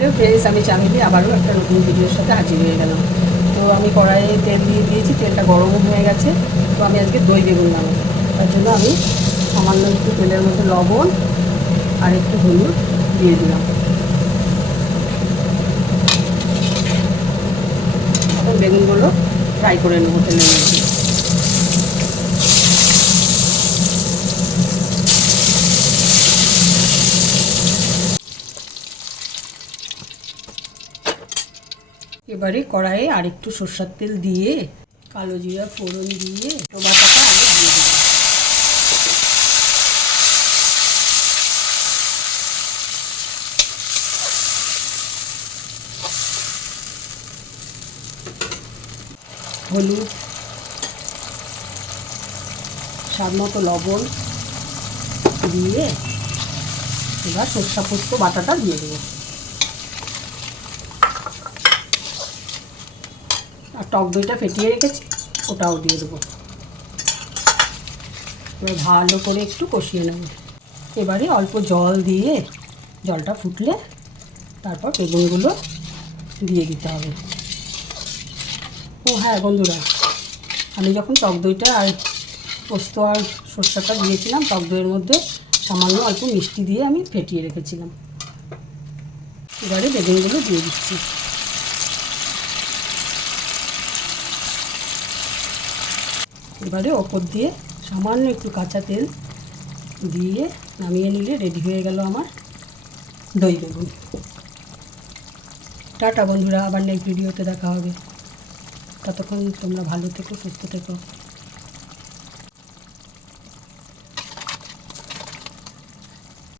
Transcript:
Hello friends, আমি চামেলি আবারও একটা নতুন ভিডিওর সাথে হাজির হয়ে গেলাম। তো আমি কড়াইয়ে তেল দিয়ে দিয়েছি, তেলটা গরমও হয়ে গেছে। তো আমি আজকে দই বেগুন বানাবো, তার জন্য আমি সামান্য একটু তেলের মধ্যে লবণ আর একটু হলুদ দিয়ে দিলাম। এখন বেগুনগুলো ফ্রাই করে নেবো তেলের মধ্যে। এবারে কড়াইয়ে আর একটু সরষের তেল দিয়ে কালো জিরা ফোড়ন দিয়ে টমেটোটা আগে দিয়ে দেবো। হলুদ, স্বাদ মতো লবণ দিয়ে এবার সরষা পোস্ত বাটাটা দিয়ে দেবো। আর টক দইটা ফেটিয়ে রেখেছি, ওটাও দিয়ে দেবো। এবার ভালো করে একটু কষিয়ে নেব। এবারে অল্প জল দিয়ে জলটা ফুটলে তারপর বেগুনগুলো দিয়ে দিতে হবে। ও হ্যাঁ বন্ধুরা, আমি যখন টক দইটা আর পোস্ত আর সরষাটা দিয়েছিলাম, টক দইয়ের মধ্যে সামান্য অল্প মিষ্টি দিয়ে আমি ফেটিয়ে রেখেছিলাম। এবারে বেগুনগুলো দিয়ে দিচ্ছি। এবারে ওপর দিয়ে সামান্য একটু কাঁচা তেল দিয়ে নামিয়ে নিলে রেডি হয়ে গেল আমার দই বেগুন। টাটা বন্ধুরা, আবার নেক্সট ভিডিওতে দেখা হবে। ততক্ষণ তোমরা ভালো থেকো, সুস্থ থেকো।